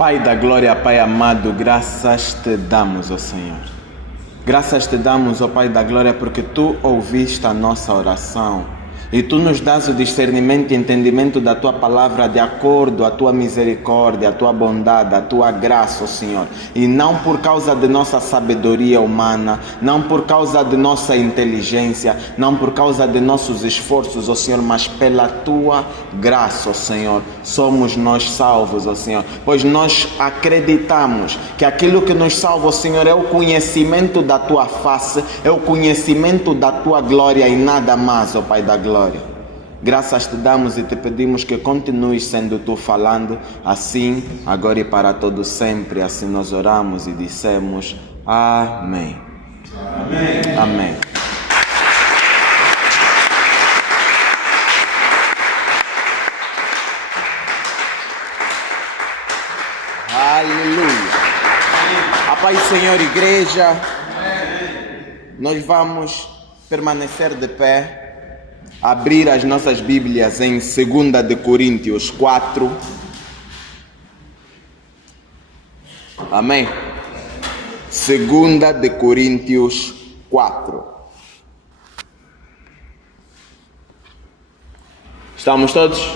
Pai da glória, Pai amado, graças te damos, ó Senhor. Graças te damos, ó Pai da glória, porque Tu ouviste a nossa oração e Tu nos dás o discernimento e entendimento da Tua palavra de acordo à Tua misericórdia, à Tua bondade, à Tua graça, ó Senhor. E não por causa de nossa sabedoria humana, não por causa de nossa inteligência, não por causa de nossos esforços, ó Senhor, mas pela Tua graça, ó Senhor. Somos nós salvos, ó Senhor, pois nós acreditamos que aquilo que nos salva, ó Senhor, é o conhecimento da Tua face, é o conhecimento da Tua glória e nada mais, ó Pai da glória. Graças te damos e te pedimos que continues sendo Tu falando, assim, agora e para todo sempre. Assim nós oramos e dissemos amém. Amém. Amém. Aleluia. A paz do Senhor, igreja. Nós vamos permanecer de pé, abrir as nossas Bíblias em 2 de Coríntios 4. Amém? 2 de Coríntios 4. Estamos todos?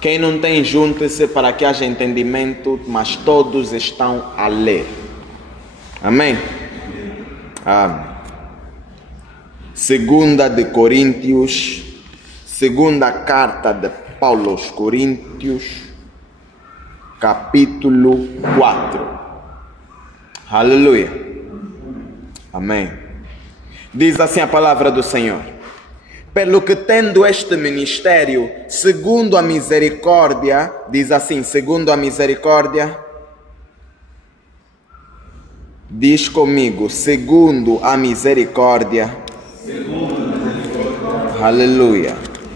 Quem não tem, junte-se para que haja entendimento, mas todos estão a ler. Amém? Amém. 2 de Coríntios, segunda carta de Paulo aos Coríntios, capítulo 4. Aleluia. Amém. Diz assim a palavra do Senhor: pelo que tendo este ministério, segundo a misericórdia, diz assim, segundo a misericórdia, diz comigo, segundo a misericórdia. Aleluia.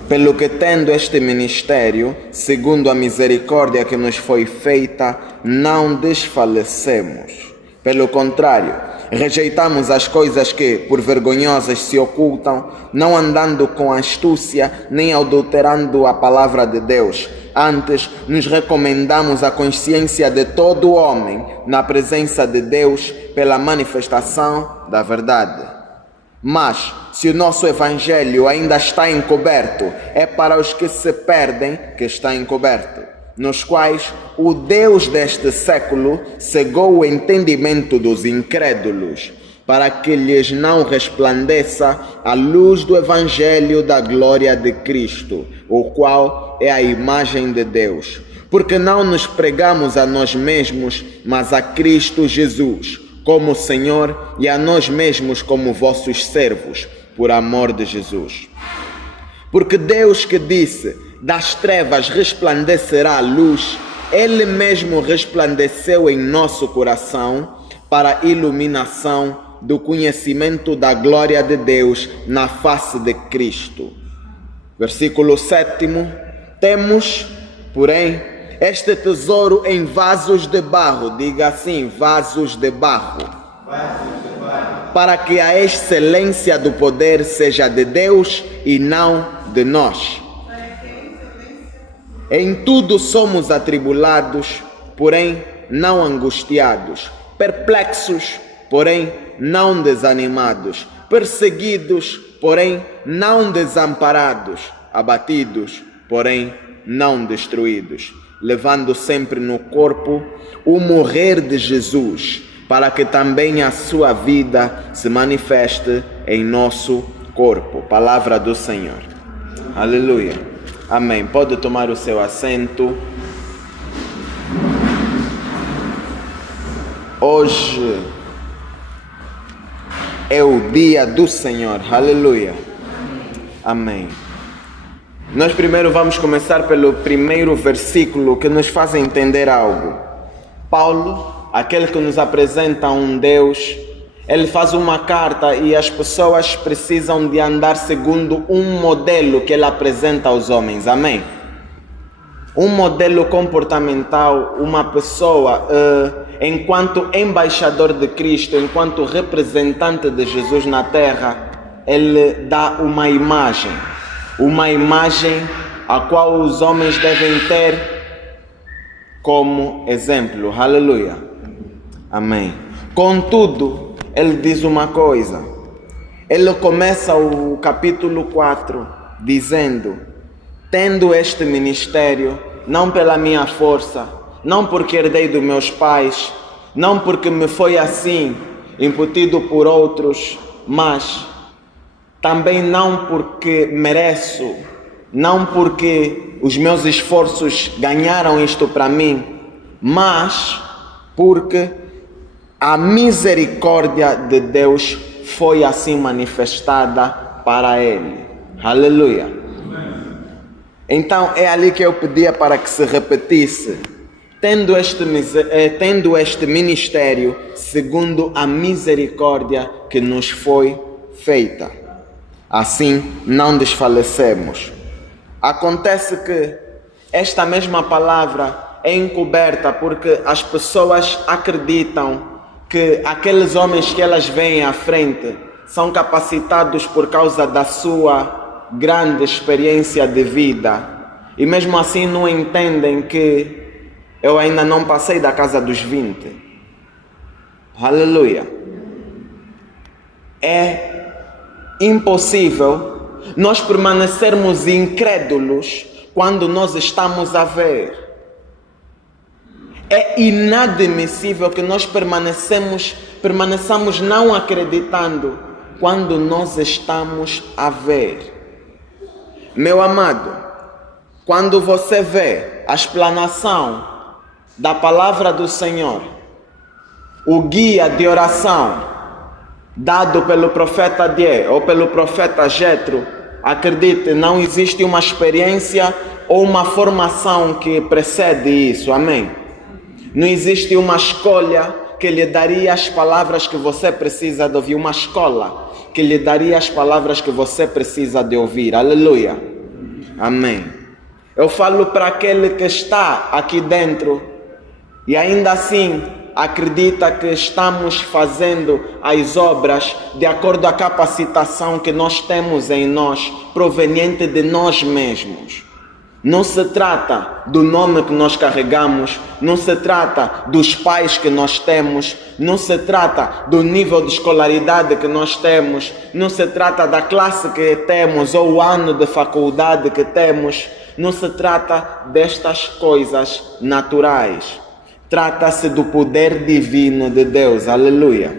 Pelo que tendo este ministério, segundo a misericórdia que nos foi feita, não desfalecemos. Pelo contrário, rejeitamos as coisas que, por vergonhosas, se ocultam, não andando com astúcia, nem adulterando a palavra de Deus. Antes, nos recomendamos a consciência de todo homem na presença de Deus pela manifestação da verdade. Mas, se o nosso evangelho ainda está encoberto, é para os que se perdem que está encoberto, nos quais o Deus deste século cegou o entendimento dos incrédulos, para que lhes não resplandeça a luz do evangelho da glória de Cristo, o qual é a imagem de Deus. Porque não nos pregamos a nós mesmos, mas a Cristo Jesus, como Senhor, e a nós mesmos como vossos servos, por amor de Jesus. Porque Deus que disse, das trevas resplandecerá a luz, Ele mesmo resplandeceu em nosso coração para a iluminação do conhecimento da glória de Deus na face de Cristo. Versículo 7. Temos, porém, este tesouro em vasos de barro, diga assim, vasos de barro, para que a excelência do poder seja de Deus e não de nós. Em tudo somos atribulados, porém não angustiados, perplexos, porém não desanimados, perseguidos, porém não desamparados, abatidos, porém não destruídos, levando sempre no corpo o morrer de Jesus, para que também a sua vida se manifeste em nosso corpo. Palavra do Senhor. Aleluia. Amém. Pode tomar o seu assento. Hoje é o dia do Senhor. Aleluia. Amém. Nós primeiro vamos começar pelo primeiro versículo que nos faz entender algo. Paulo, aquele que nos apresenta um Deus, ele faz uma carta e as pessoas precisam de andar segundo um modelo que ele apresenta aos homens. Amém? Um modelo comportamental, uma pessoa, enquanto embaixador de Cristo, enquanto representante de Jesus na terra, ele dá uma imagem a qual os homens devem ter como exemplo. Aleluia. Amém. Contudo, ele diz uma coisa. Ele começa o capítulo 4 dizendo: tendo este ministério, não pela minha força, não porque herdei dos meus pais, não porque me foi assim, imputido por outros, mas também não porque mereço, não porque os meus esforços ganharam isto para mim, mas porque a misericórdia de Deus foi assim manifestada para ele. Aleluia. Então é ali que eu pedia para que se repetisse: tendo este ministério segundo a misericórdia que nos foi feita, assim não desfalecemos. Acontece que esta mesma palavra é encoberta porque as pessoas acreditam que aqueles homens que elas veem à frente são capacitados por causa da sua grande experiência de vida, e mesmo assim não entendem que eu ainda não passei da casa dos 20. Aleluia. É impossível nós permanecermos incrédulos quando nós estamos a ver. É inadmissível que nós permaneçamos não acreditando quando nós estamos a ver. Meu amado, quando você vê a explanação da palavra do Senhor, o guia de oração dado pelo profeta Die ou pelo profeta Jetro, acredite, não existe uma experiência ou uma formação que precede isso, amém? Não existe uma escolha que lhe daria as palavras que você precisa de ouvir, uma escola que lhe daria as palavras que você precisa de ouvir, aleluia, amém. Eu falo para aquele que está aqui dentro e ainda assim acredita que estamos fazendo as obras de acordo com a capacitação que nós temos em nós, proveniente de nós mesmos. Não se trata do nome que nós carregamos, não se trata dos pais que nós temos, não se trata do nível de escolaridade que nós temos, não se trata da classe que temos ou o ano de faculdade que temos, não se trata destas coisas naturais. Trata-se do poder divino de Deus, aleluia.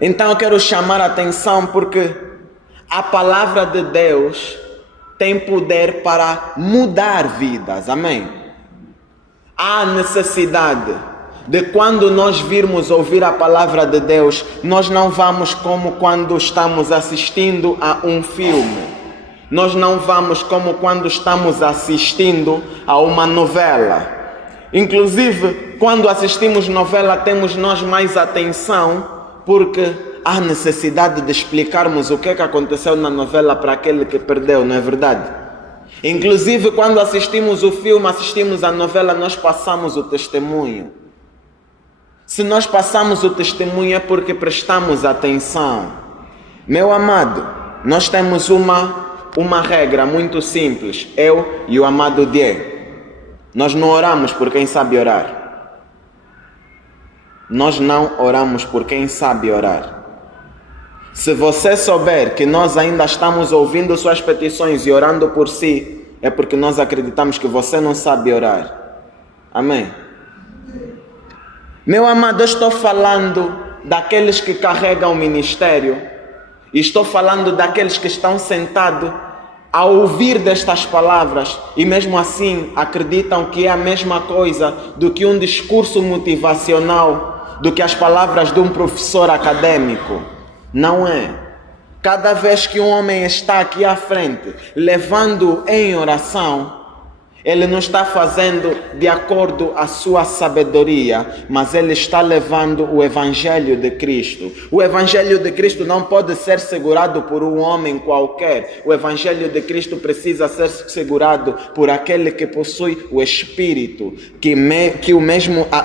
Então eu quero chamar a atenção porque a palavra de Deus tem poder para mudar vidas, amém? Há necessidade de quando nós virmos ouvir a palavra de Deus, nós não vamos como quando estamos assistindo a um filme. Nós não vamos como quando estamos assistindo a uma novela. Inclusive, quando assistimos novela, temos nós mais atenção, porque há necessidade de explicarmos o que aconteceu na novela para aquele que perdeu, não é verdade? Inclusive, quando assistimos o filme, assistimos a novela, nós passamos o testemunho. Se nós passamos o testemunho é porque prestamos atenção. Meu amado, nós temos uma regra muito simples, eu e o amado Die. Nós não oramos por quem sabe orar. Nós não oramos por quem sabe orar. Se você souber que nós ainda estamos ouvindo suas petições e orando por si, é porque nós acreditamos que você não sabe orar. Amém? Meu amado, eu estou falando daqueles que carregam o ministério, e estou falando daqueles que estão sentados a ouvir destas palavras e mesmo assim acreditam que é a mesma coisa do que um discurso motivacional, do que as palavras de um professor acadêmico. Não é. Cada vez que um homem está aqui à frente, levando em oração, ele não está fazendo de acordo com a sua sabedoria, mas ele está levando o Evangelho de Cristo. O Evangelho de Cristo não pode ser segurado por um homem qualquer. O Evangelho de Cristo precisa ser segurado por aquele que possui o Espírito,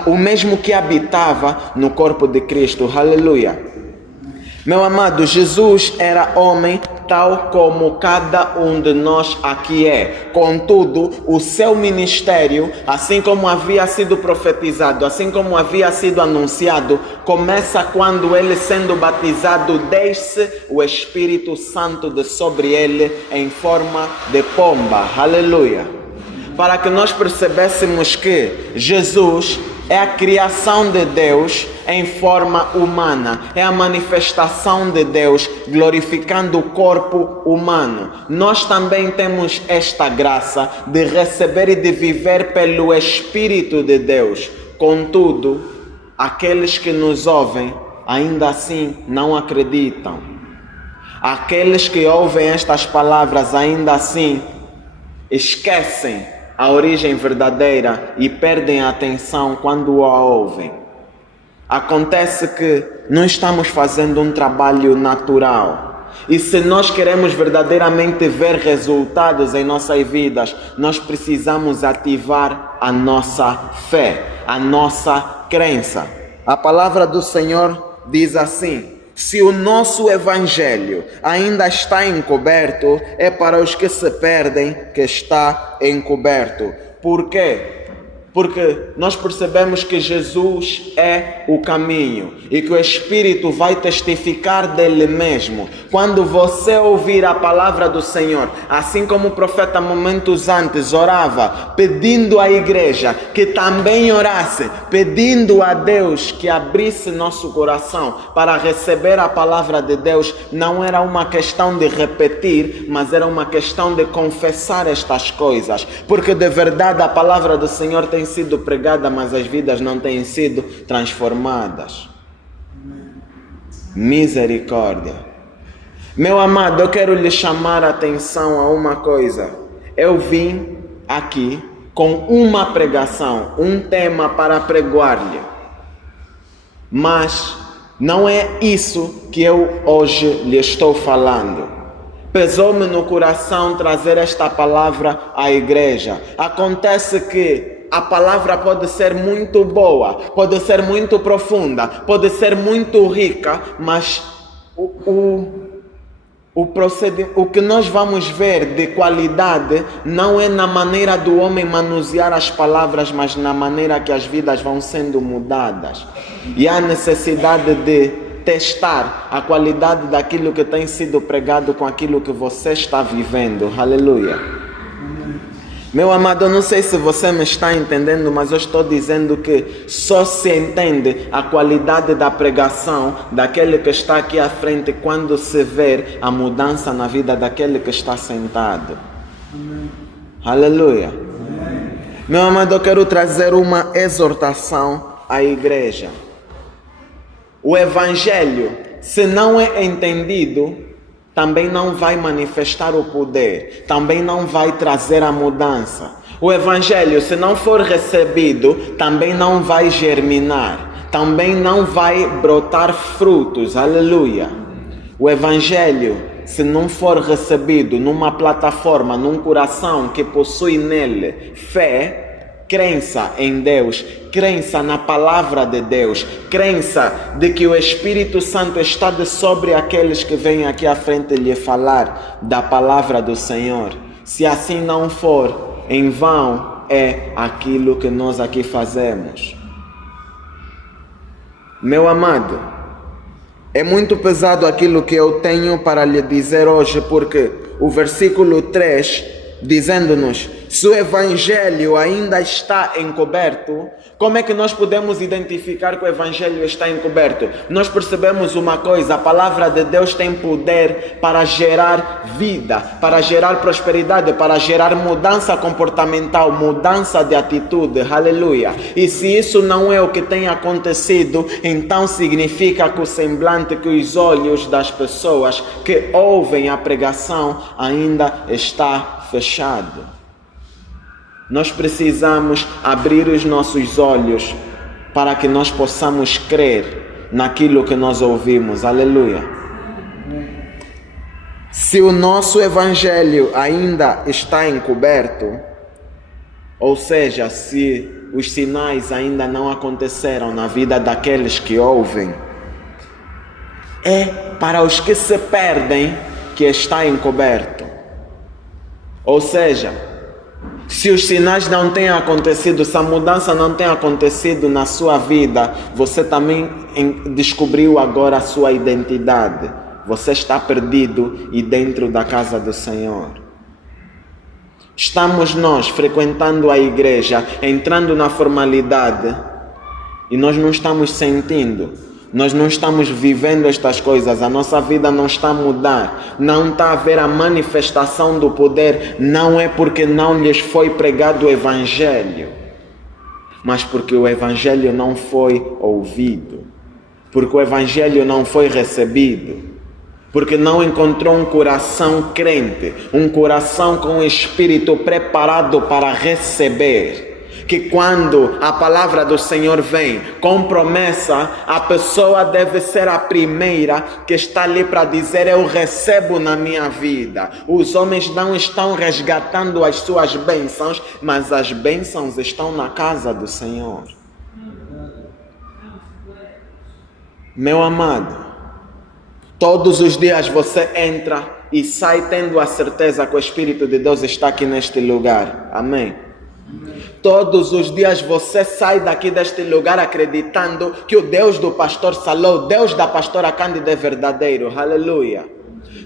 o mesmo que habitava no corpo de Cristo. Aleluia. Meu amado, Jesus era homem tal como cada um de nós aqui é. Contudo, o seu ministério, assim como havia sido profetizado, assim como havia sido anunciado, começa quando ele, sendo batizado, desce o Espírito Santo de sobre ele em forma de pomba. Aleluia! Para que nós percebêssemos que Jesus é a criação de Deus em forma humana, é a manifestação de Deus glorificando o corpo humano. Nós também temos esta graça de receber e de viver pelo Espírito de Deus. Contudo, aqueles que nos ouvem ainda assim não acreditam. Aqueles que ouvem estas palavras ainda assim esquecem a origem verdadeira e perdem a atenção quando a ouvem. Acontece que não estamos fazendo um trabalho natural. E se nós queremos verdadeiramente ver resultados em nossas vidas, nós precisamos ativar a nossa fé, a nossa crença. A palavra do Senhor diz assim: se o nosso evangelho ainda está encoberto, é para os que se perdem que está encoberto. Por quê? Porque nós percebemos que Jesus é o caminho e que o Espírito vai testificar dele mesmo. Quando você ouvir a palavra do Senhor, assim como o profeta momentos antes orava, pedindo à igreja que também orasse, pedindo a Deus que abrisse nosso coração para receber a palavra de Deus, não era uma questão de repetir, mas era uma questão de confessar estas coisas. Porque de verdade a palavra do Senhor tem sido pregada, mas as vidas não têm sido transformadas. Misericórdia. Meu amado, eu quero lhe chamar a atenção a uma coisa. Eu vim aqui com uma pregação, um tema para pregoar-lhe. Mas não é isso que eu hoje lhe estou falando. Pesou-me no coração trazer esta palavra à igreja. Acontece que a palavra pode ser muito boa, pode ser muito profunda, pode ser muito rica, mas o que nós vamos ver de qualidade não é na maneira do homem manusear as palavras, mas na maneira que as vidas vão sendo mudadas. E há necessidade de testar a qualidade daquilo que tem sido pregado com aquilo que você está vivendo. Aleluia. Meu amado, eu não sei se você me está entendendo, mas eu estou dizendo que só se entende a qualidade da pregação daquele que está aqui à frente quando se vê a mudança na vida daquele que está sentado. Amém. Aleluia. Amém. Meu amado, eu quero trazer uma exortação à igreja. O Evangelho, se não é entendido, também não vai manifestar o poder, também não vai trazer a mudança. O Evangelho, se não for recebido, também não vai germinar, também não vai brotar frutos. Aleluia. O Evangelho, se não for recebido numa plataforma, num coração que possui nele fé, crença em Deus, crença na palavra de Deus, crença de que o Espírito Santo está de sobre aqueles que vêm aqui à frente lhe falar da palavra do Senhor. Se assim não for, em vão é aquilo que nós aqui fazemos. Meu amado, é muito pesado aquilo que eu tenho para lhe dizer hoje, porque o versículo 3 dizendo-nos, se o Evangelho ainda está encoberto, como é que nós podemos identificar que o Evangelho está encoberto? Nós percebemos uma coisa, a palavra de Deus tem poder para gerar vida, para gerar prosperidade, para gerar mudança comportamental, mudança de atitude, aleluia. E se isso não é o que tem acontecido, então significa que o semblante, que os olhos das pessoas que ouvem a pregação ainda está fechado. Nós precisamos abrir os nossos olhos para que nós possamos crer naquilo que nós ouvimos. Aleluia. Se o nosso evangelho ainda está encoberto, ou seja, se os sinais ainda não aconteceram na vida daqueles que ouvem, é para os que se perdem que está encoberto. Ou seja, se os sinais não têm acontecido, se a mudança não tem acontecido na sua vida, você também descobriu agora a sua identidade. Você está perdido e dentro da casa do Senhor. Estamos nós frequentando a igreja, entrando na formalidade e nós não estamos sentindo, nós não estamos vivendo estas coisas, a nossa vida não está a mudar, não está a haver a manifestação do poder, não é porque não lhes foi pregado o Evangelho, mas porque o Evangelho não foi ouvido, porque o Evangelho não foi recebido. Porque não encontrou um coração crente, um coração com o espírito preparado para receber. Que quando a palavra do Senhor vem com promessa, a pessoa deve ser a primeira que está ali para dizer: eu recebo na minha vida. Os homens não estão resgatando as suas bênçãos, mas as bênçãos estão na casa do Senhor. Meu amado, todos os dias você entra e sai tendo a certeza que o Espírito de Deus está aqui neste lugar. Amém? Todos os dias você sai daqui deste lugar acreditando que o Deus do pastor Salô, o Deus da pastora Cândida é verdadeiro. Aleluia.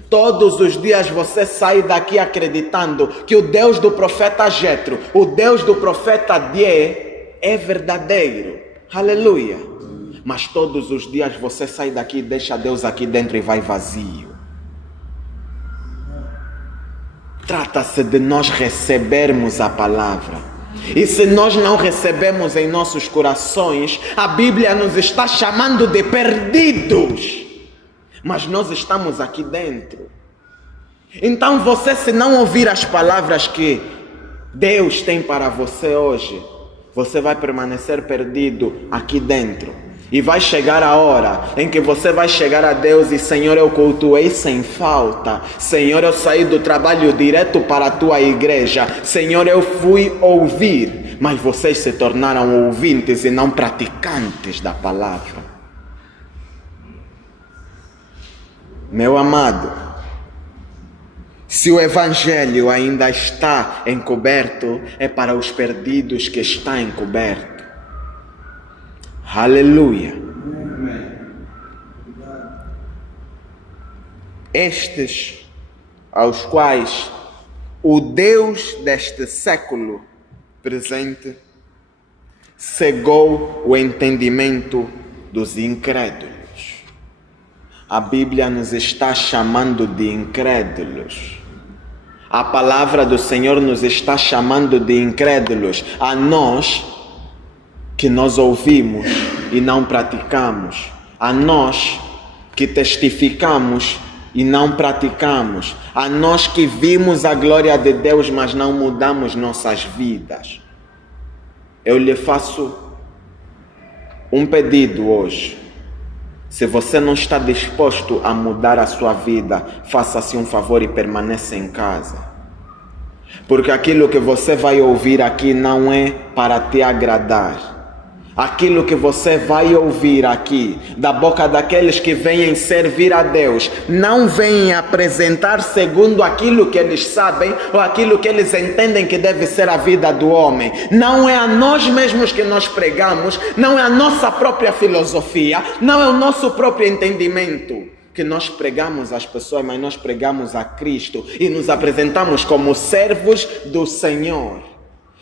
Todos os dias você sai daqui acreditando que o Deus do profeta Jetro, o Deus do profeta Die é verdadeiro. Aleluia. Mas todos os dias você sai daqui e deixa Deus aqui dentro e vai vazio. Trata-se de nós recebermos a palavra. E se nós não recebemos em nossos corações, a Bíblia nos está chamando de perdidos. Mas nós estamos aqui dentro. Então você, se não ouvir as palavras que Deus tem para você hoje, você vai permanecer perdido aqui dentro. E vai chegar a hora em que você vai chegar a Deus e: Senhor, eu cultuei sem falta. Senhor, eu saí do trabalho direto para a tua igreja. Senhor, eu fui ouvir. Mas vocês se tornaram ouvintes e não praticantes da palavra. Meu amado, se o Evangelho ainda está encoberto, é para os perdidos que está encoberto. Aleluia. Estes aos quais o Deus deste século presente cegou o entendimento dos incrédulos. A Bíblia nos está chamando de incrédulos. A palavra do Senhor nos está chamando de incrédulos. A nós que nós ouvimos e não praticamos, a nós que testificamos e não praticamos, a nós que vimos a glória de Deus, mas não mudamos nossas vidas. Eu lhe faço um pedido hoje. Se você não está disposto a mudar a sua vida, faça-se um favor e permaneça em casa. Porque aquilo que você vai ouvir aqui não é para te agradar. Aquilo que você vai ouvir aqui, da boca daqueles que vêm servir a Deus, não vêm apresentar segundo aquilo que eles sabem ou aquilo que eles entendem que deve ser a vida do homem. Não é a nós mesmos que nós pregamos, não é a nossa própria filosofia, não é o nosso próprio entendimento que nós pregamos às pessoas, mas nós pregamos a Cristo e nos apresentamos como servos do Senhor.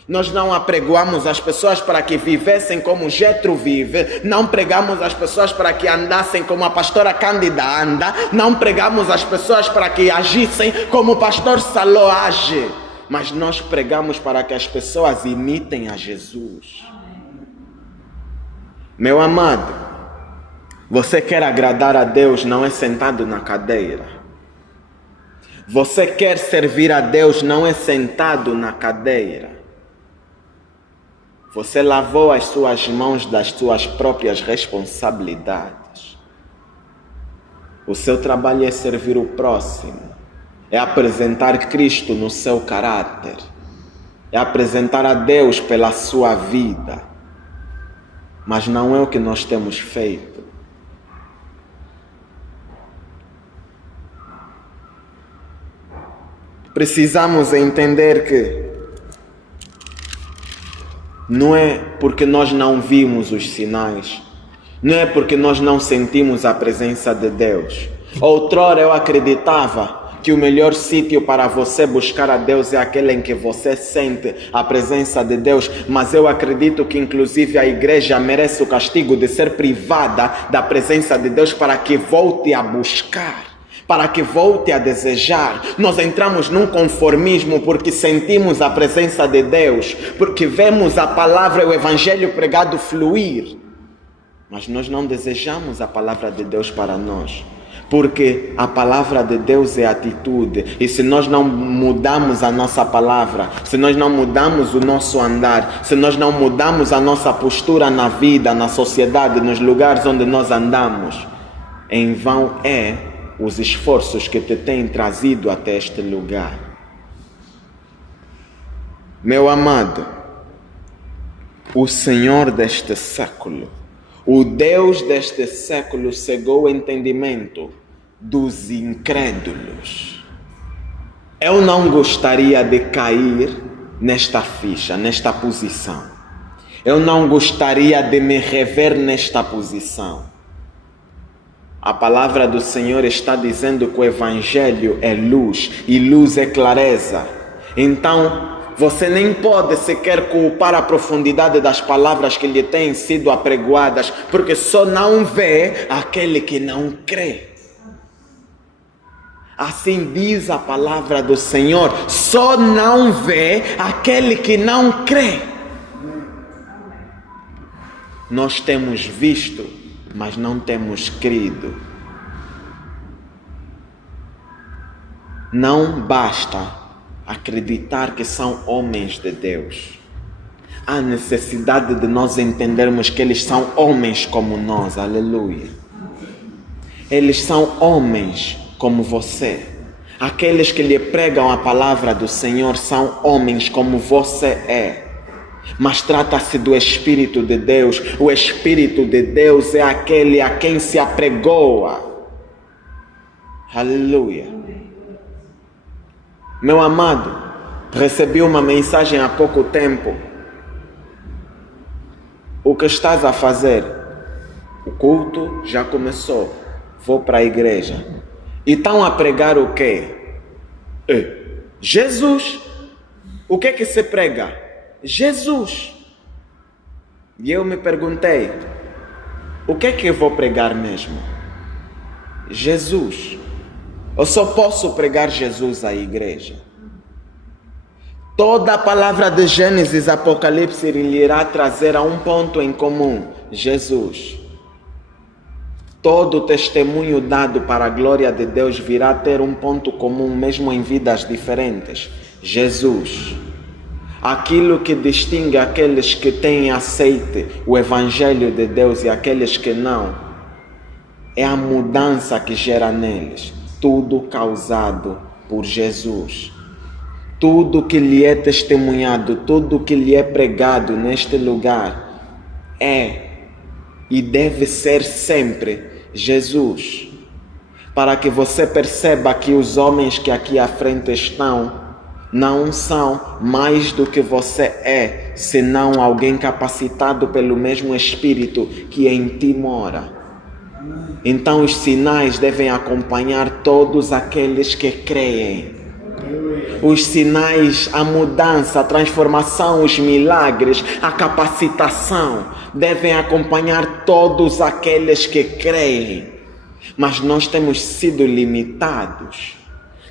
Nós não apregoamos as pessoas para que vivessem como Jetro vive, não pregamos as pessoas para que andassem como a pastora Cândida anda, não pregamos as pessoas para que agissem como o pastor Salô age, mas nós pregamos para que as pessoas imitem a Jesus. Meu amado, você quer agradar a Deus, não é sentado na cadeira. Você quer servir a Deus, não é sentado na cadeira. Você lavou as suas mãos das suas próprias responsabilidades. O seu trabalho é servir o próximo. É apresentar Cristo no seu caráter. É apresentar a Deus pela sua vida. Mas não é o que nós temos feito. Precisamos entender que não é porque nós não vimos os sinais, não é porque nós não sentimos a presença de Deus. Outrora eu acreditava que o melhor sítio para você buscar a Deus é aquele em que você sente a presença de Deus, mas eu acredito que inclusive a igreja merece o castigo de ser privada da presença de Deus para que volte a buscar, para que volte a desejar. Nós entramos num conformismo porque sentimos a presença de Deus, porque vemos a palavra e o evangelho pregado fluir, mas nós não desejamos a palavra de Deus para nós. Porque a palavra de Deus é atitude, e se nós não mudamos a nossa palavra, se nós não mudamos o nosso andar, se nós não mudamos a nossa postura na vida, na sociedade, nos lugares onde nós andamos, em vão é os esforços que te têm trazido até este lugar. Meu amado, o Senhor deste século, o Deus deste século cegou o entendimento dos incrédulos. Eu não gostaria de cair nesta ficha, nesta posição. Eu não gostaria de me rever nesta posição. A palavra do Senhor está dizendo que o Evangelho é luz e luz é clareza. Então, você nem pode sequer culpar a profundidade das palavras que lhe têm sido apregoadas, porque só não vê aquele que não crê. Assim diz a palavra do Senhor, só não vê aquele que não crê. Nós temos visto, mas não temos crido. Não basta acreditar que são homens de Deus. Há necessidade de nós entendermos que eles são homens como nós, aleluia. Eles são homens como você. Aqueles que lhe pregam a palavra do Senhor são homens como você é. Mas trata-se do Espírito de Deus. O Espírito de Deus é aquele a quem se apregoa. Aleluia. Meu amado, recebi uma mensagem há pouco tempo. O que estás a fazer? O culto já começou. Vou para a igreja. E estão a pregar o quê? Jesus. O que é que se prega? Jesus. E eu me perguntei, o que é que eu vou pregar mesmo? Jesus. Eu só posso pregar Jesus à igreja. Toda a palavra de Gênesis, Apocalipse lhe irá trazer a um ponto em comum: Jesus. Todo o testemunho dado para a glória de Deus virá ter um ponto comum, mesmo em vidas diferentes: Jesus. Aquilo que distingue aqueles que têm aceite o Evangelho de Deus e aqueles que não, é a mudança que gera neles. Tudo causado por Jesus. Tudo que lhe é testemunhado, tudo que lhe é pregado neste lugar é e deve ser sempre Jesus, para que você perceba que os homens que aqui à frente estão não são mais do que você é, senão alguém capacitado pelo mesmo Espírito que em ti mora. Então os sinais devem acompanhar todos aqueles que creem. Os sinais, a mudança, a transformação, os milagres, a capacitação devem acompanhar todos aqueles que creem. Mas nós temos sido limitados,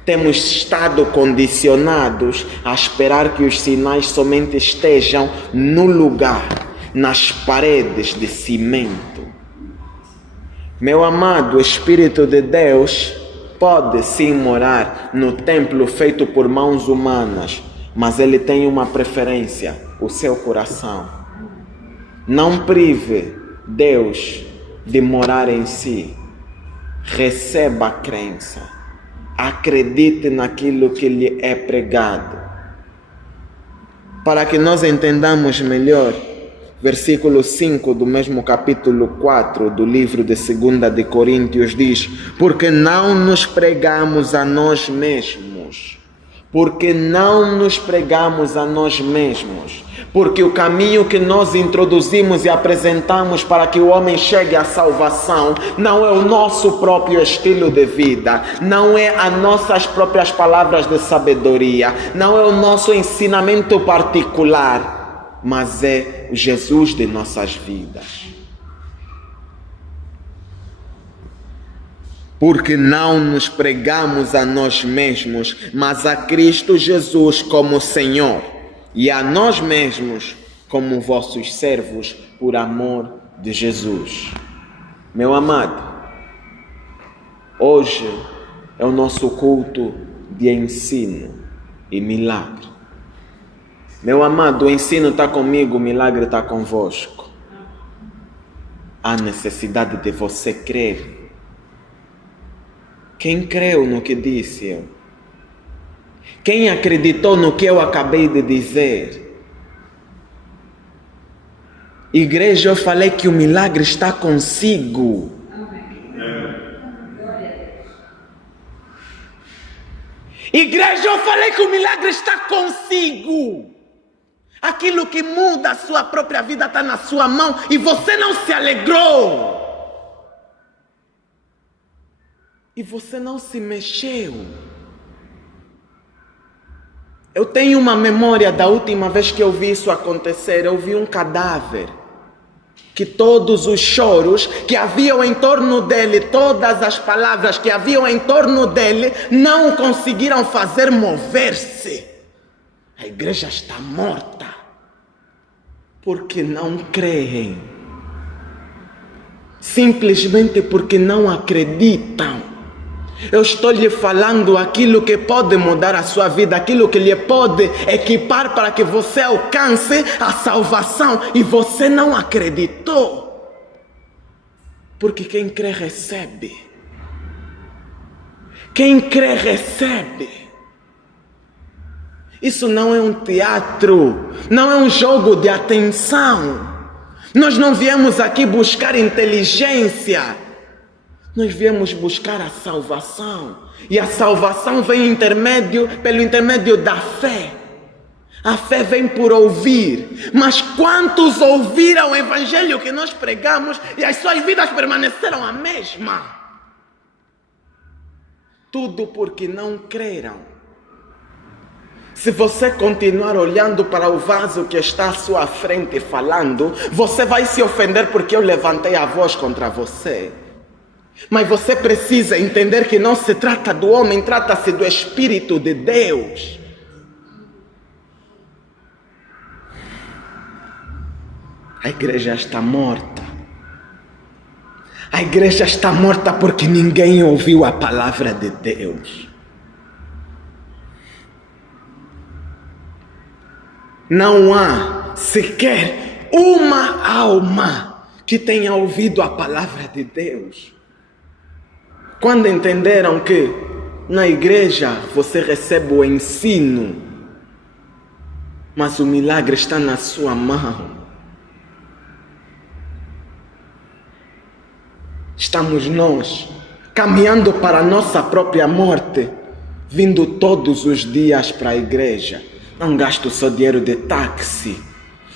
temos estado condicionados a esperar que os sinais somente estejam no lugar, nas paredes de cimento. Meu amado, o Espírito de Deus pode sim morar no templo feito por mãos humanas, mas ele tem uma preferência: o seu coração. Não prive Deus de morar em si. Receba a crença. Acredite naquilo que lhe é pregado. Para que nós entendamos melhor, versículo 5 do mesmo capítulo 4 do livro de 2 de Coríntios diz: porque não nos pregamos a nós mesmos, porque não nos pregamos a nós mesmos, porque o caminho que nós introduzimos e apresentamos para que o homem chegue à salvação não é o nosso próprio estilo de vida, não é as nossas próprias palavras de sabedoria, não é o nosso ensinamento particular, mas é o Jesus de nossas vidas. Porque não nos pregamos a nós mesmos, mas a Cristo Jesus como Senhor, e a nós mesmos como vossos servos, por amor de Jesus. Meu amado, hoje é o nosso culto de ensino e milagre. Meu amado, o ensino está comigo, o milagre está convosco. Há necessidade de você crer. Quem creu no que disse eu? Quem acreditou no que eu acabei de dizer? Igreja, eu falei que o milagre está consigo. Igreja, eu falei que o milagre está consigo. Aquilo que muda a sua própria vida está na sua mão e você não se alegrou. E você não se mexeu. Eu tenho uma memória da última vez que eu vi isso acontecer. Eu vi um cadáver que todos os choros que haviam em torno dele, todas as palavras que haviam em torno dele, não conseguiram fazer mover-se. A igreja está morta porque não creem, simplesmente porque não acreditam. Eu estou lhe falando aquilo que pode mudar a sua vida, aquilo que lhe pode equipar para que você alcance a salvação, e você não acreditou. Porque quem crê recebe. Quem crê recebe. Isso não é um teatro, não é um jogo de atenção. Nós não viemos aqui buscar inteligência. Nós viemos buscar a salvação. E a salvação vem pelo intermédio da fé. A fé vem por ouvir. Mas quantos ouviram o evangelho que nós pregamos e as suas vidas permaneceram a mesma? Tudo porque não creram. Se você continuar olhando para o vaso que está à sua frente falando, você vai se ofender porque eu levantei a voz contra você. Mas você precisa entender que não se trata do homem, trata-se do Espírito de Deus. A igreja está morta. A igreja está morta porque ninguém ouviu a palavra de Deus. Não há sequer uma alma que tenha ouvido a palavra de Deus. Quando entenderam que na igreja você recebe o ensino, mas o milagre está na sua mão. Estamos nós caminhando para a nossa própria morte, vindo todos os dias para a igreja. Não gaste o seu dinheiro de táxi,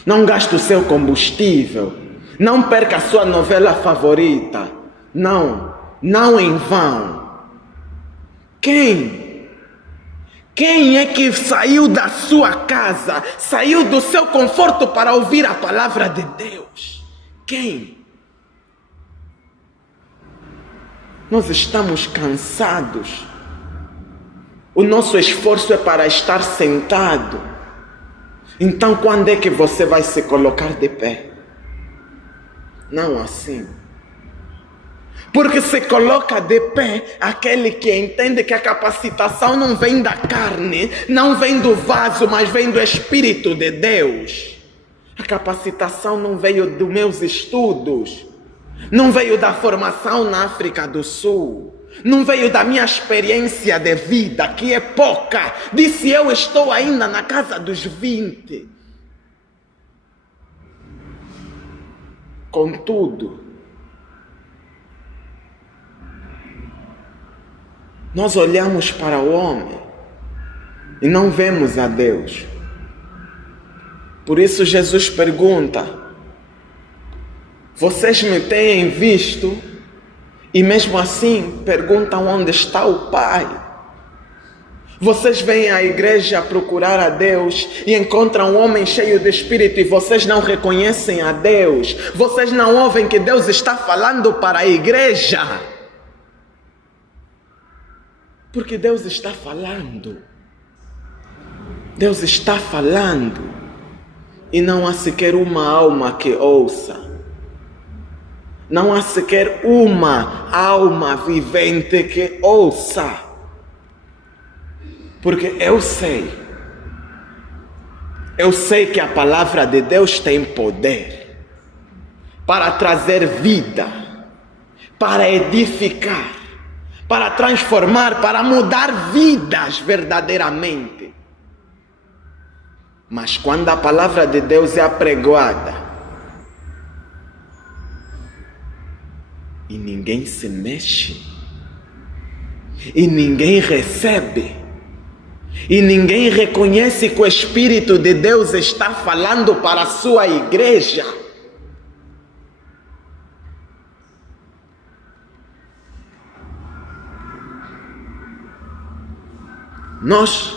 não gaste o seu combustível, não perca a sua novela favorita. Não em vão. Quem é que saiu da sua casa, saiu do seu conforto para ouvir a palavra de Deus? Quem? Nós estamos cansados. O nosso esforço é para estar sentado. Então quando é que você vai se colocar de pé? Não assim. Porque se coloca de pé aquele que entende que a capacitação não vem da carne, não vem do vaso, mas vem do Espírito de Deus. A capacitação não veio dos meus estudos, não veio da formação na África do Sul, não veio da minha experiência de vida, que é pouca. Disse eu estou ainda na casa dos 20. Contudo, nós olhamos para o homem e não vemos a Deus. Por isso Jesus pergunta: vocês me têm visto? E mesmo assim perguntam onde está o Pai. Vocês vêm à igreja procurar a Deus e encontram um homem cheio de espírito e vocês não reconhecem a Deus. Vocês não ouvem que Deus está falando para a igreja. Porque Deus está falando. Deus está falando. E não há sequer uma alma que ouça. Não há sequer uma alma vivente que ouça. Porque eu sei que a palavra de Deus tem poder para trazer vida, para edificar, para transformar, para mudar vidas verdadeiramente. Mas quando a palavra de Deus é apregoada e ninguém se mexe, e ninguém recebe, e ninguém reconhece que o Espírito de Deus está falando para a sua igreja, nós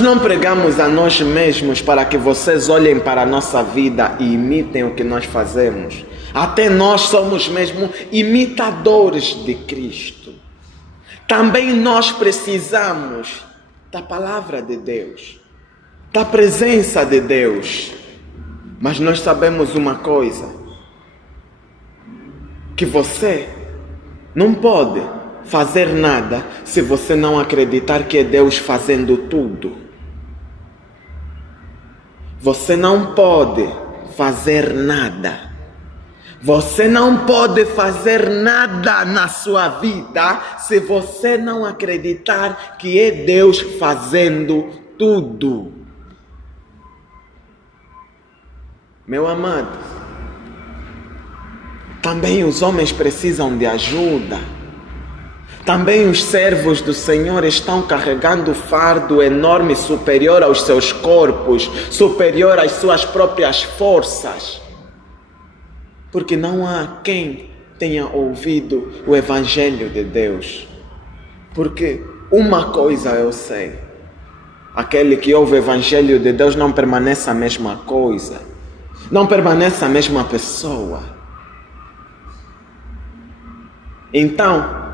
não pregamos a nós mesmos para que vocês olhem para a nossa vida e imitem o que nós fazemos. Até nós somos mesmo imitadores de Cristo. Também nós precisamos da palavra de Deus, da presença de Deus. Mas nós sabemos uma coisa, que você não pode fazer nada se você não acreditar que é Deus fazendo tudo. Você não pode fazer nada. Você não pode fazer nada na sua vida se você não acreditar que é Deus fazendo tudo. Meu amado, também os homens precisam de ajuda. Também os servos do Senhor estão carregando fardo enorme, superior aos seus corpos, superior às suas próprias forças. Porque não há quem tenha ouvido o Evangelho de Deus. Porque uma coisa eu sei: aquele que ouve o Evangelho de Deus não permanece a mesma coisa, não permanece a mesma pessoa. Então,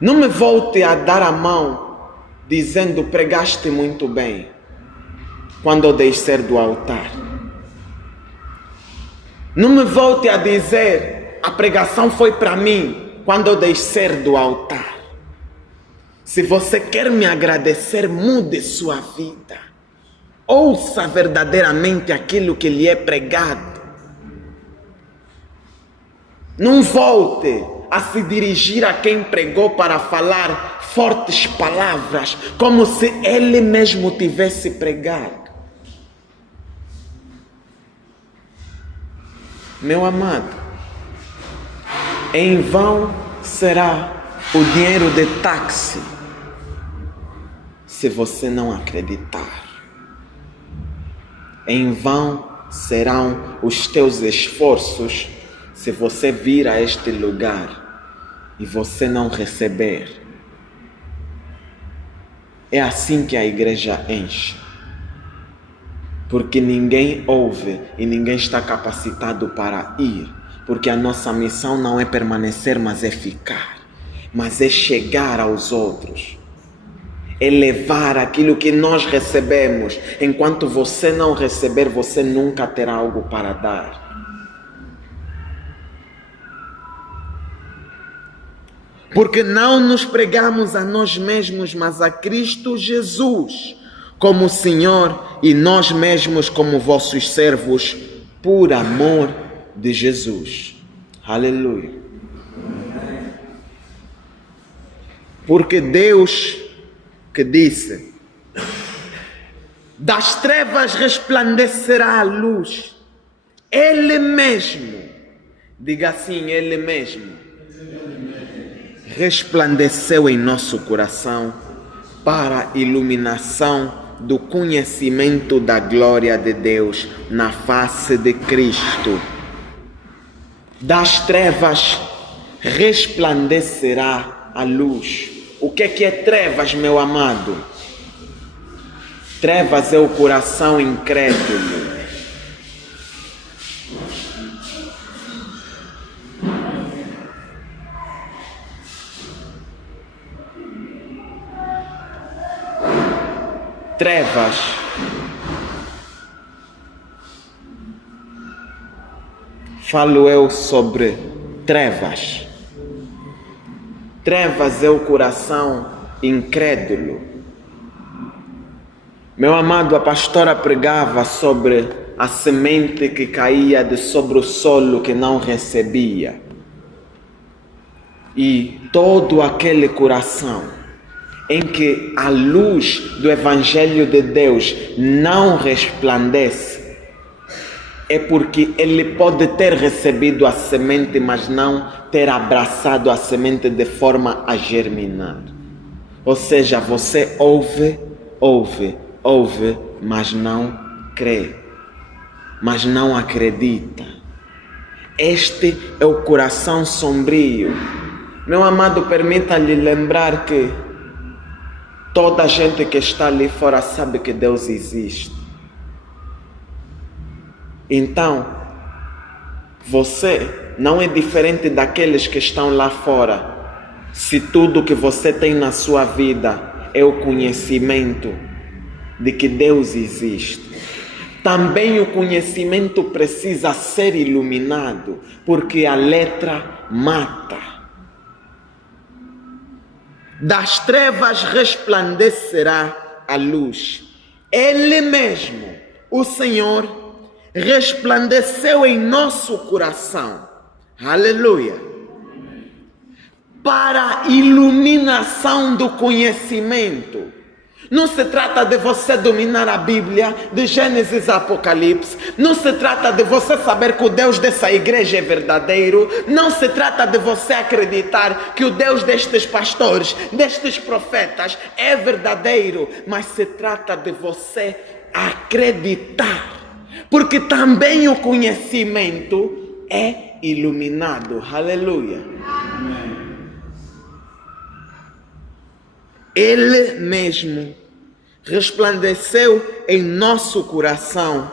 não me volte a dar a mão dizendo pregaste muito bem quando eu descer do altar. Não me volte a dizer a pregação foi para mim quando eu descer do altar. Se você quer me agradecer, mude sua vida. Ouça verdadeiramente aquilo que lhe é pregado. Não volte a se dirigir a quem pregou para falar fortes palavras, como se ele mesmo tivesse pregado. Meu amado, em vão será o dinheiro de táxi se você não acreditar. Em vão serão os teus esforços se você vir a este lugar e você não receber. É assim que a igreja enche. Porque ninguém ouve e ninguém está capacitado para ir. Porque a nossa missão não é permanecer, mas é ficar. Mas é chegar aos outros. É levar aquilo que nós recebemos. Enquanto você não receber, você nunca terá algo para dar. Porque não nos pregamos a nós mesmos, mas a Cristo Jesus, como Senhor, e nós mesmos como vossos servos, por amor de Jesus. Aleluia. Porque Deus que disse, das trevas resplandecerá a luz, Ele mesmo, diga assim, Ele mesmo, resplandeceu em nosso coração para a iluminação do conhecimento da glória de Deus na face de Cristo. Das trevas resplandecerá a luz. O que é trevas, meu amado? Trevas é o coração incrédulo. Trevas falo eu sobre trevas. Trevas é o coração incrédulo. Meu amado, a pastora pregava sobre a semente que caía sobre o solo que não recebia. E todo aquele coração em que a luz do Evangelho de Deus não resplandece, é porque ele pode ter recebido a semente, mas não ter abraçado a semente de forma a germinar. Ou seja, você ouve, mas não crê, mas não acredita. Este é o coração sombrio. Meu amado, permita-lhe lembrar que toda a gente que está ali fora sabe que Deus existe. Então, você não é diferente daqueles que estão lá fora. Se tudo que você tem na sua vida é o conhecimento de que Deus existe, também o conhecimento precisa ser iluminado, porque a letra mata. Das trevas resplandecerá a luz. Ele mesmo, o Senhor, resplandeceu em nosso coração. Aleluia. Para a iluminação do conhecimento. Não se trata de você dominar a Bíblia, de Gênesis a Apocalipse. Não se trata de você saber que o Deus dessa igreja é verdadeiro. Não se trata de você acreditar que o Deus destes pastores, destes profetas é verdadeiro. Mas se trata de você acreditar. Porque também o conhecimento é iluminado. Aleluia. Ele mesmo resplandeceu em nosso coração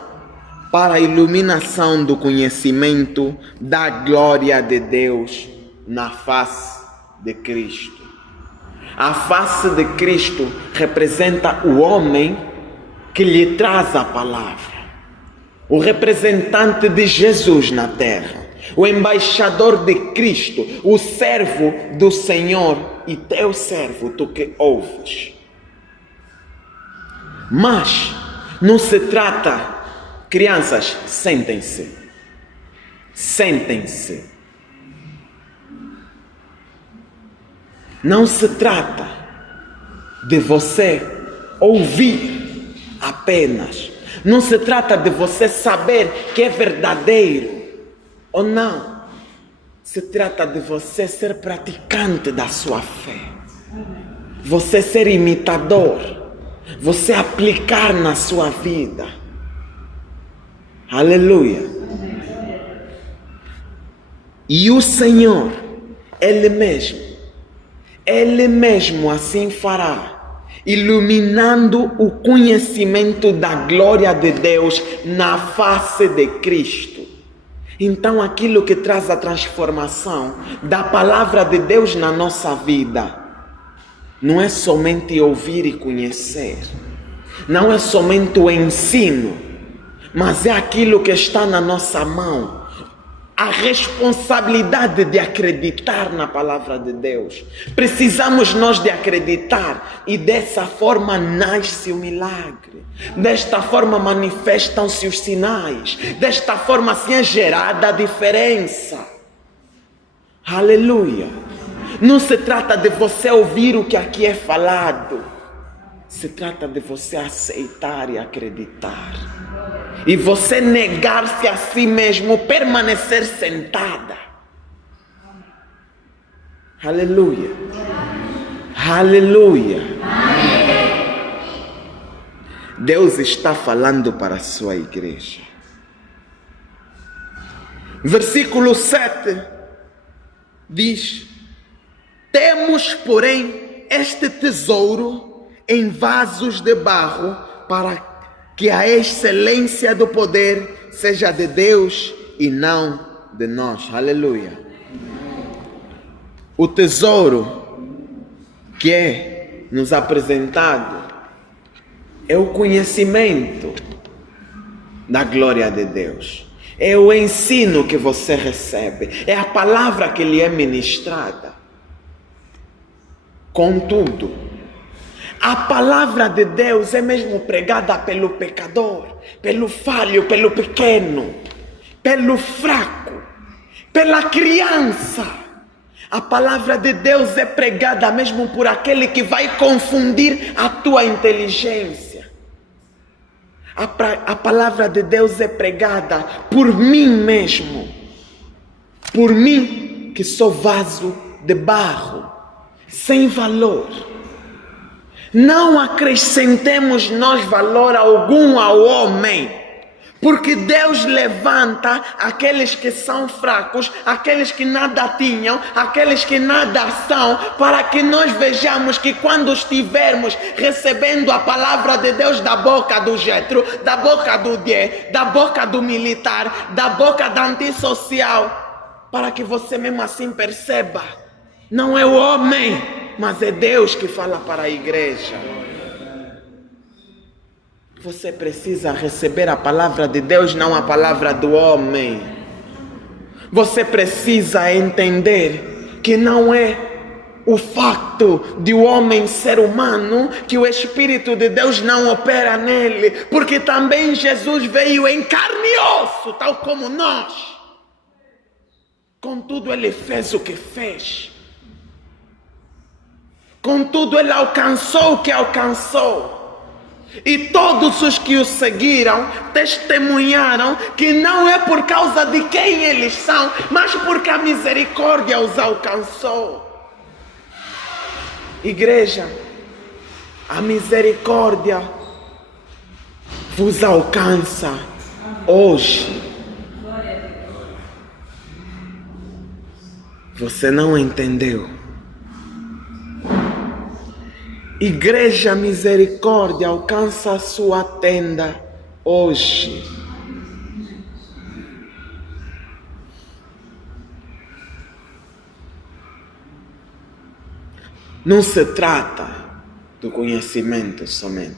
para a iluminação do conhecimento da glória de Deus na face de Cristo. A face de Cristo representa o homem que lhe traz a palavra, o representante de Jesus na terra, o embaixador de Cristo, o servo do Senhor e teu servo, tu que ouves. Mas não se trata, crianças, sentem-se. Não se trata de você ouvir apenas. Não se trata de você saber que é verdadeiro ou não. Se trata de você ser praticante da sua fé. Você ser imitador. Você aplicar na sua vida. Aleluia. E o Senhor, Ele mesmo assim fará, iluminando o conhecimento da glória de Deus na face de Cristo. Então aquilo que traz a transformação da palavra de Deus na nossa vida não é somente ouvir e conhecer, não é somente o ensino, mas é aquilo que está na nossa mão, a responsabilidade de acreditar na palavra de Deus. Precisamos nós de acreditar e dessa forma nasce o milagre. Desta forma manifestam-se os sinais. Desta forma assim é gerada a diferença. Aleluia. Não se trata de você ouvir o que aqui é falado. Se trata de você aceitar e acreditar. E você negar-se a si mesmo, permanecer sentada. Aleluia. Aleluia. Deus está falando para a sua igreja. Versículo 7 diz: temos, porém, este tesouro em vasos de barro, para que a excelência do poder seja de Deus e não de nós. Aleluia. O tesouro que é nos apresentado é o conhecimento da glória de Deus. É o ensino que você recebe. É a palavra que lhe é ministrada. Contudo, a palavra de Deus é mesmo pregada pelo pecador, pelo falho, pelo pequeno, pelo fraco, pela criança. A palavra de Deus é pregada mesmo por aquele que vai confundir a tua inteligência. A palavra de Deus é pregada por mim mesmo. Por mim, que sou vaso de barro, sem valor. Não acrescentemos nós valor algum ao homem. Porque Deus levanta aqueles que são fracos, aqueles que nada tinham, aqueles que nada são, para que nós vejamos que quando estivermos recebendo a palavra de Deus da boca do Jetro, da boca do Die, da boca do militar, da boca da antissocial, para que você mesmo assim perceba, não é o homem, mas é Deus que fala para a igreja. Você precisa receber a palavra de Deus, não a palavra do homem. Você precisa entender que não é o facto de o homem ser humano que o Espírito de Deus não opera nele. Porque também Jesus veio em carne e osso, tal como nós. Contudo, ele fez o que fez. Contudo, ele alcançou o que alcançou. E todos os que o seguiram testemunharam que não é por causa de quem eles são, mas porque a misericórdia os alcançou. Igreja, a misericórdia vos alcança hoje. Você não entendeu? Igreja Misericórdia alcança a sua tenda hoje. Não se trata do conhecimento somente.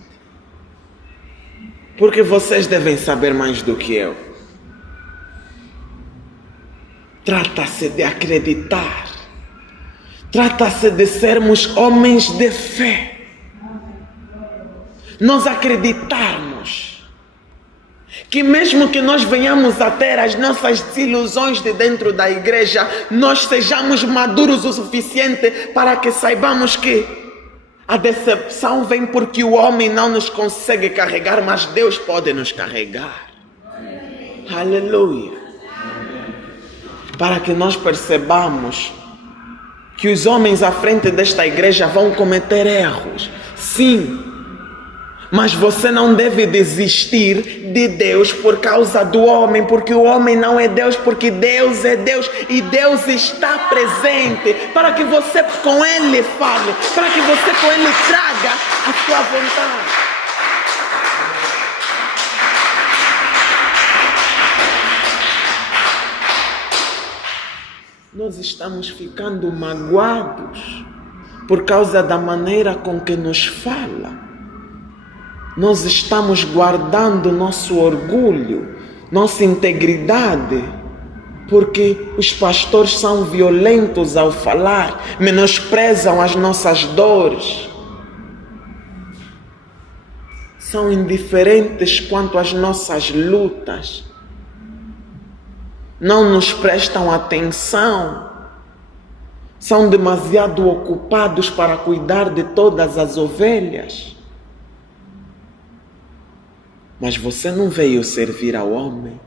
Porque vocês devem saber mais do que eu. Trata-se de acreditar. Trata-se de sermos homens de fé. Nós acreditarmos que mesmo que nós venhamos a ter as nossas desilusões de dentro da igreja, nós sejamos maduros o suficiente para que saibamos que a decepção vem porque o homem não nos consegue carregar, mas Deus pode nos carregar. Aleluia. Para que nós percebamos que os homens à frente desta igreja vão cometer erros. Sim. Mas você não deve desistir de Deus por causa do homem, porque o homem não é Deus, porque Deus é Deus e Deus está presente para que você com Ele fale, para que você com Ele traga a sua vontade. Nós estamos ficando magoados por causa da maneira com que nos fala. Nós estamos guardando nosso orgulho, nossa integridade, porque os pastores são violentos ao falar, menosprezam as nossas dores. São indiferentes quanto às nossas lutas. Não nos prestam atenção, são demasiado ocupados para cuidar de todas as ovelhas. Mas você não veio servir ao homem,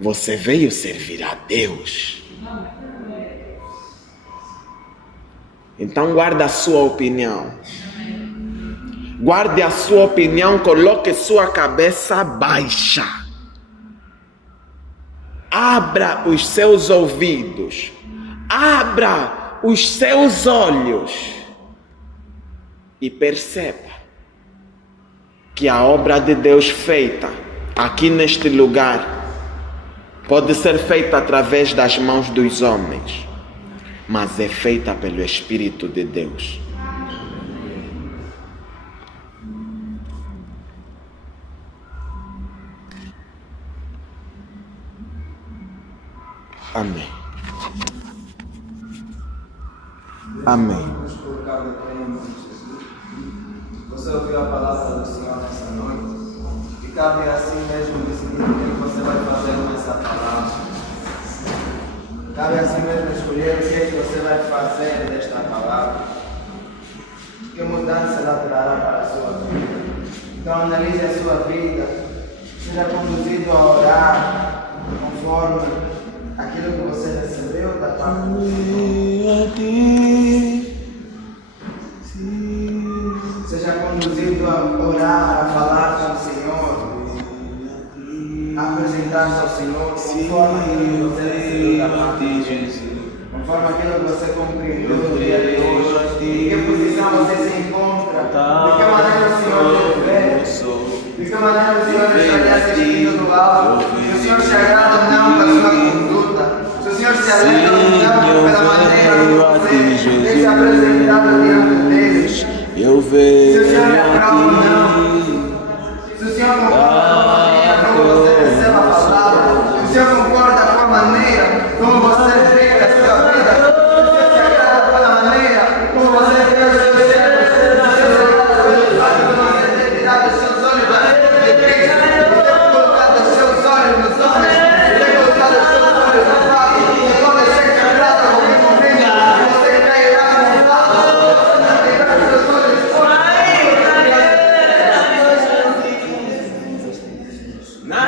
você veio servir a Deus. Então guarda a sua opinião. Guarde a sua opinião, coloque sua cabeça baixa. Abra os seus ouvidos. Abra os seus olhos. E perceba que a obra de Deus feita aqui neste lugar pode ser feita através das mãos dos homens, mas é feita pelo Espírito de Deus. Amém. Amém. Você ouviu a palavra do Senhor nessa noite? E cabe assim mesmo decidir o que você vai fazer com essa palavra. Cabe assim mesmo escolher o que você vai fazer desta palavra. Que mudança ela trará para a sua vida. Então analise a sua vida. Seja conduzido a orar conforme aquilo que você recebeu da parte do Senhor. Seja conduzido a orar, a falar com o Senhor, a apresentar-se ao Senhor conforme aquilo que você recebeu da parte de Jesus, conforme aquilo que você compreendeu no dia de hoje, em que posição você se encontra, de que maneira o Senhor te vê, de que maneira o Senhor estaria assistindo no alto, se o Senhor se agrada ou não com a sua conduta, se o Senhor se alegra ou não pela maneira como você tem se apresentado diante dele. Eu vejo se o Senhor é bravo ou não, se o Senhor concorda com a maneira como você recebe a palavra, se o Senhor concorda com a maneira como você vive a sua vida, se o Senhor se agrada pela maneira como você vê os seus servos, se o Senhor se agrada pelo fato de você ter tirado os seus olhos da vida de Cristo, de ter colocado os seus olhos nos homens, de ter colocado os seus olhos no Pai, e quando você se agrada com o momento, você cairá com o fato, você terá os seus olhos. na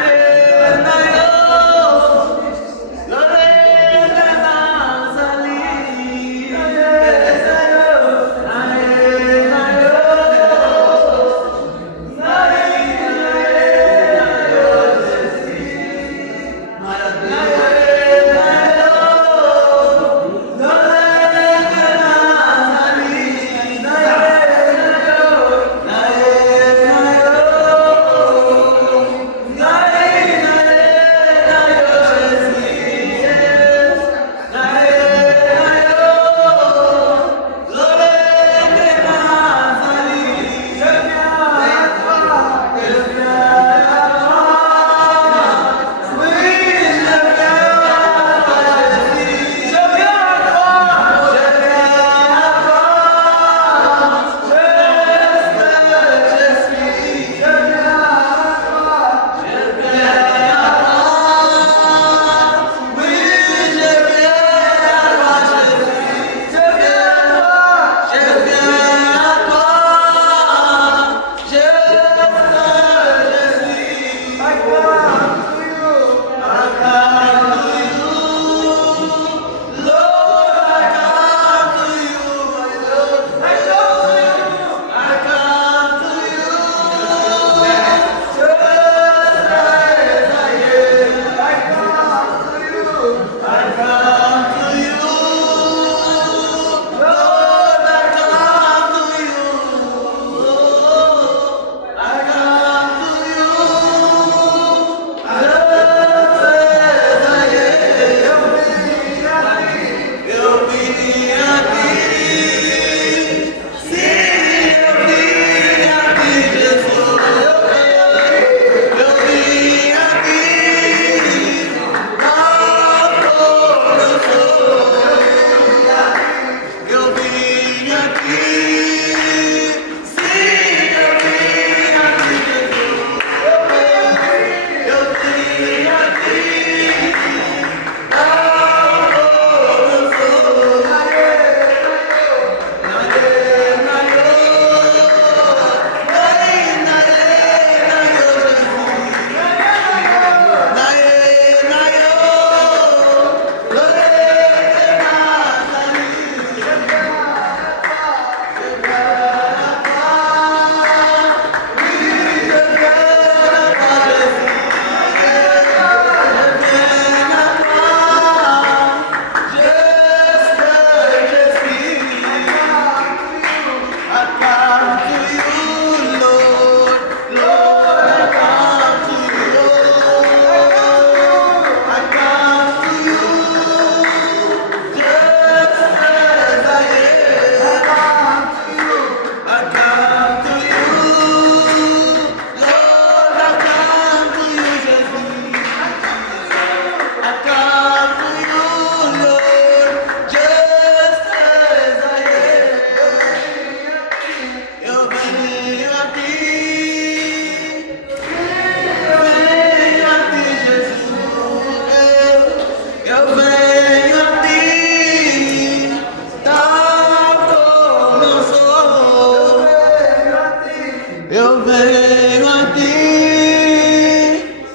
Eu venho a ti,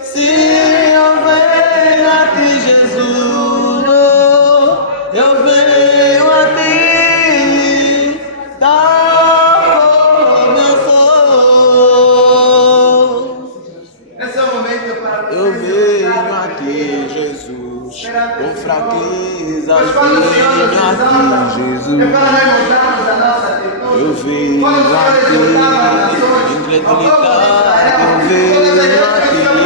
sim, eu venho a ti, Jesus. Eu venho a ti, tal como eu sou. Nesse é o momento para Eu venho a ti, Jesus, com fraqueza, eu venho a ti, Jesus. Eu venho a ti, incredulidade, eu venho a ti,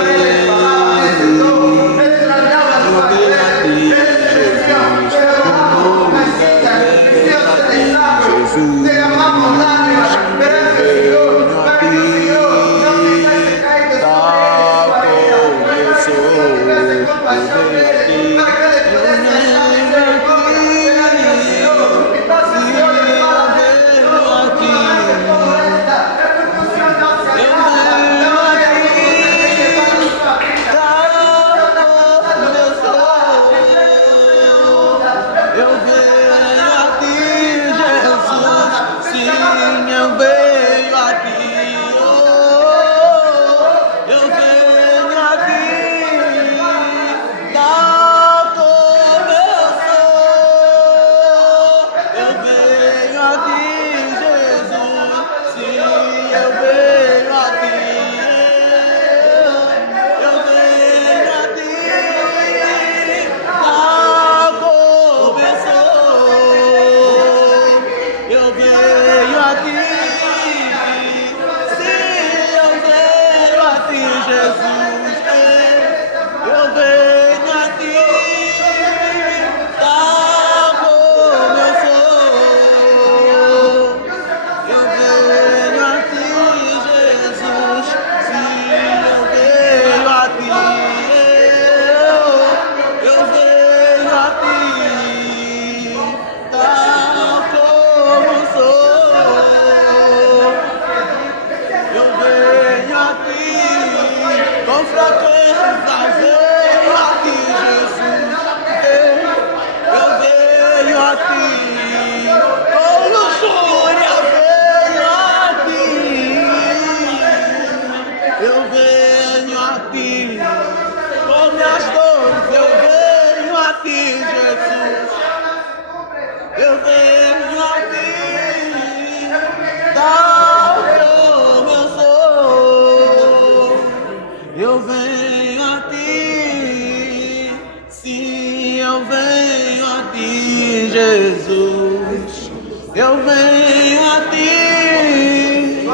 Eu venho a ti, sim, eu venho a ti, Jesus. Eu venho a ti,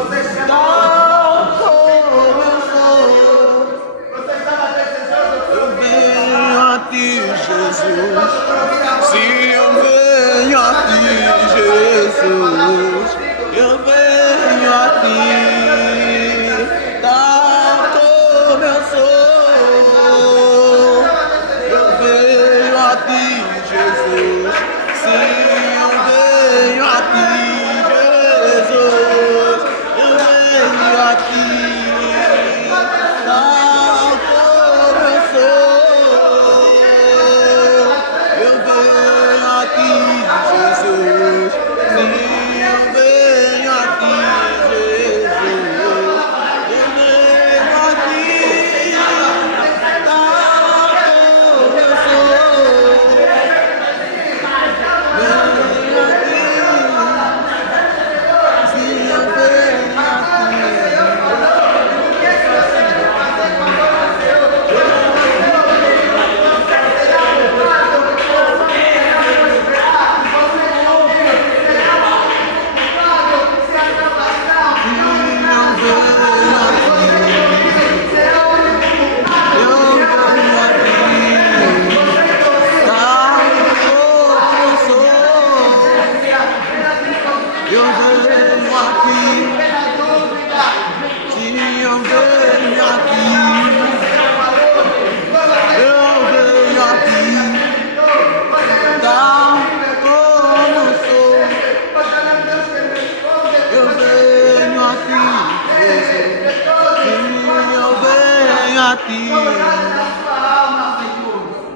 tal como eu sou. Eu venho a ti, Jesus. Sim, eu venho a ti, Jesus. Eu venho a ti.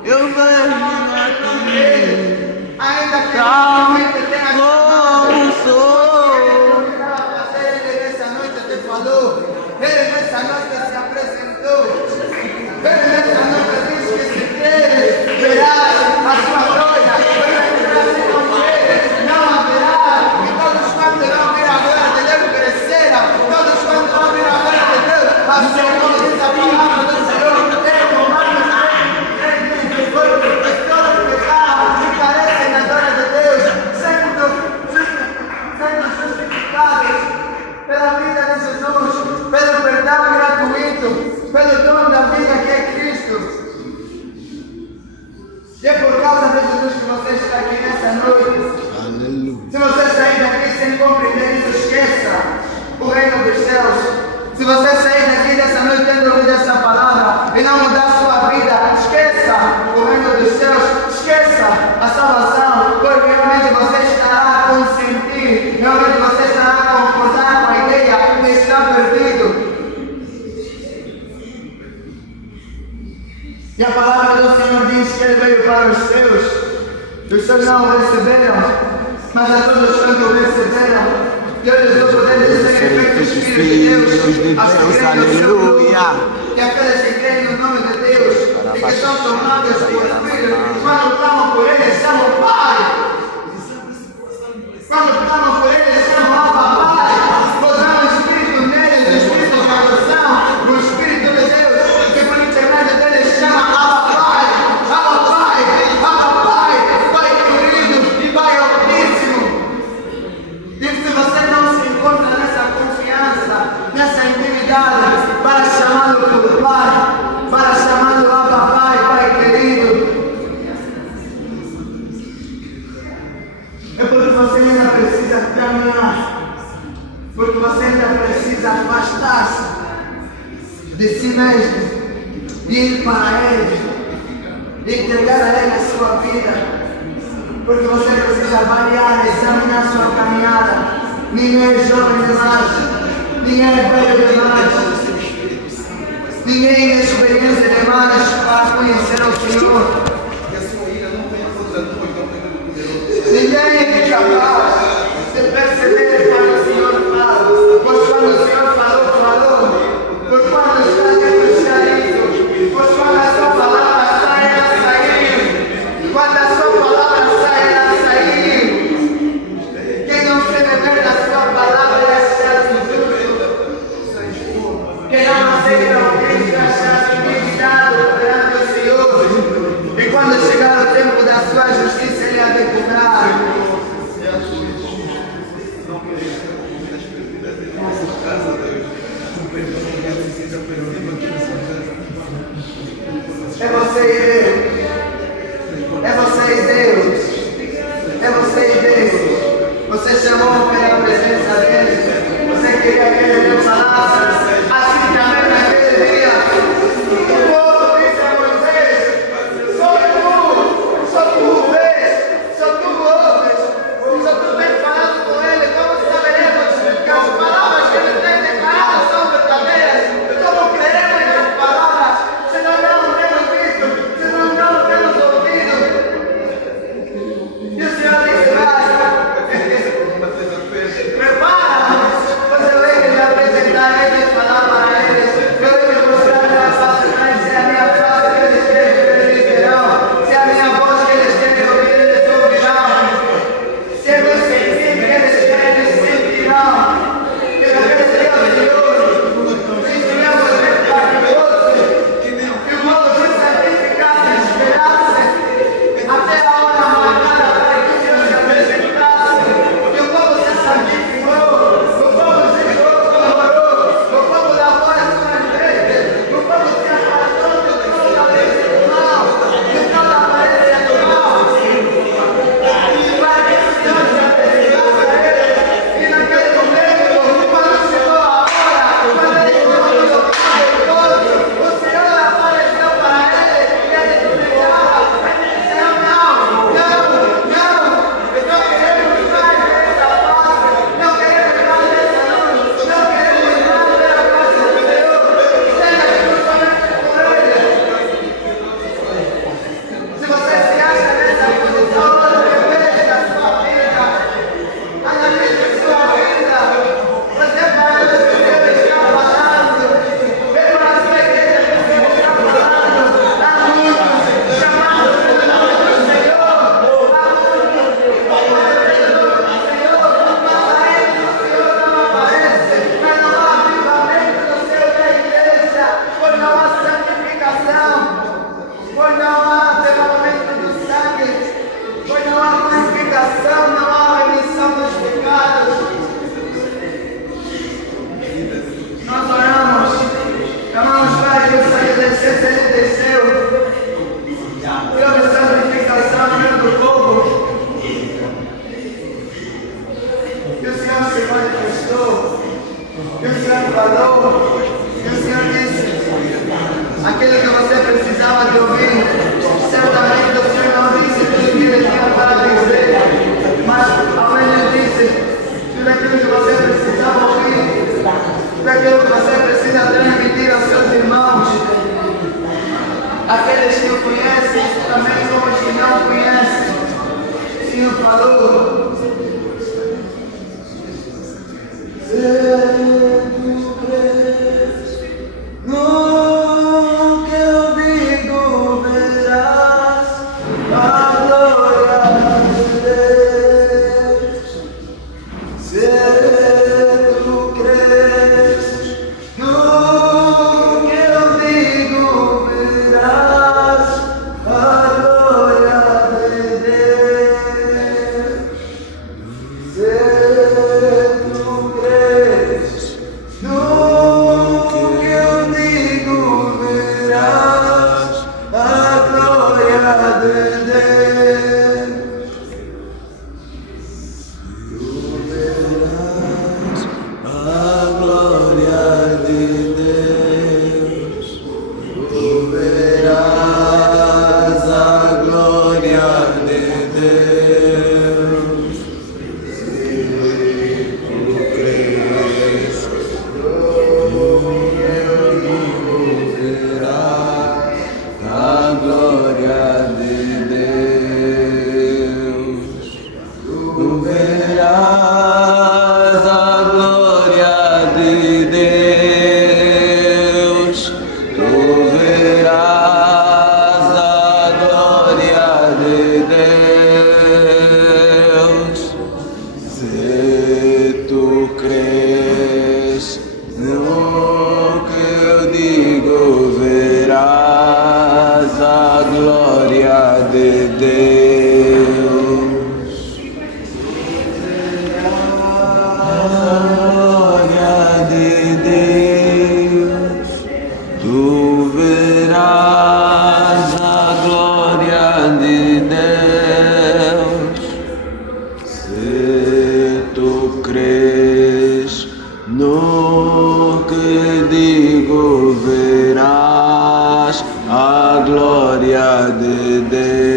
Eu venho a ti, tal como sou. falou. Ele nessa noite se apresentou. Ele nessa noite disse que se crê, verás a sua glória. Ele verás se não crê, não haverá. E todos quantos não ver a glória de Deus crescerá. Todos quantos não ver a glória de Deus, a Senhor diz a palavra do Senhor. Ele comanda todos os pecados que carecem da glória de Deus, sendo justificados pela vida de Jesus, pelo perdão gratuito, pelo dom da vida que é Cristo. E é por causa de Jesus que você está aqui nessa noite. Aleluia. Se você sair daqui sem compreender isso, esqueça o reino dos céus. Se você sair daqui dessa noite tendo ouvido essa palavra e não mudar a sua vida, esqueça o reino dos céus, esqueça a salvação, porque realmente você estará a consentir, realmente você estará a concordar com a ideia que está perdido. E a palavra do Senhor diz que Ele veio para os seus não o receberam, mas a todos quanto o receberam, Deus lhes deu o poder de serem feitos filhos de Deus, aos que creem no seu nome, e aqueles que creem no nome de Deus, e que são tomados por filhos, quando clamam por Ele, chamam Pai. Quando clamam por Ele, chamam Abba Pai, pois há um Espírito neles, o Espírito de adoção, o Espírito de Deus, que por intermédio dele chama Abba Pai, Abba Pai, Abba Pai, Pai querido, Pai altíssimo. E se você não se encontra nessa confiança, nessa intimidade, para chamá-lo por Pai, para chamá-lo Abba Pai, Pai querido, é porque você ainda precisa caminhar, porque você ainda precisa afastar-se de si mesmo, de ir para Ele, de entregar a Ele a sua vida, porque você precisa avaliar, examinar a sua caminhada. Ninguém é jovem demais, ninguém é velho demais, ninguém é inexperiente demais para conhecer o Senhor. Ninguém é capaz de perceber quando o Senhor fala, pois quando o Senhor falou, falou, pois quando está dentro, está indo, pois quando a sua palavra sai, ela saiu, quando a sua palavra sai, ela saiu. Quem não se beber da sua palavra é certo justo, quem não aceita o Cristo é certo indignado perante o Senhor, e quando chegar o tempo da sua justiça, Ele há de cobrar. É você e Deus. É você e Deus. É você e Deus. Você chamou pela presença dele. Você queria que ele lhe falasse. Assim também naquele dia, o povo disse a Moisés: só tu vês, só tu ouves, só tu vem falando com ele. Como saberemos que as palavras que ele tem declarado são verdadeiras? Como creremos nas palavras se nós não temos visto, se Senhor falou, e o Senhor disse, aquilo que você precisava de ouvir, certamente o Senhor não disse tudo que Ele tinha para dizer, mas ao menos disse tudo aquilo que você precisava ouvir, tudo aquilo que você precisa transmitir aos seus irmãos, aqueles que o conhecem, também como os que não conhecem. O Senhor falou. Se tu crês no que eu digo, verás a glória de Deus. Se tu crês no que eu digo, verás a glória de Deus. Se tu crês no que eu digo, verás a glória de Deus. Tu verás a glória de Deus. Tu verás a glória de Deus. Se tu crês no que eu digo, verás a glória de Deus. Tu verás a glória de Deus. Tu verás a glória de Deus. Se tu crês no que eu digo, verás a glória de Deus. A glória de Deus. Tu verás a glória de Deus. Se tu crês no que digo, verás a glória de Deus.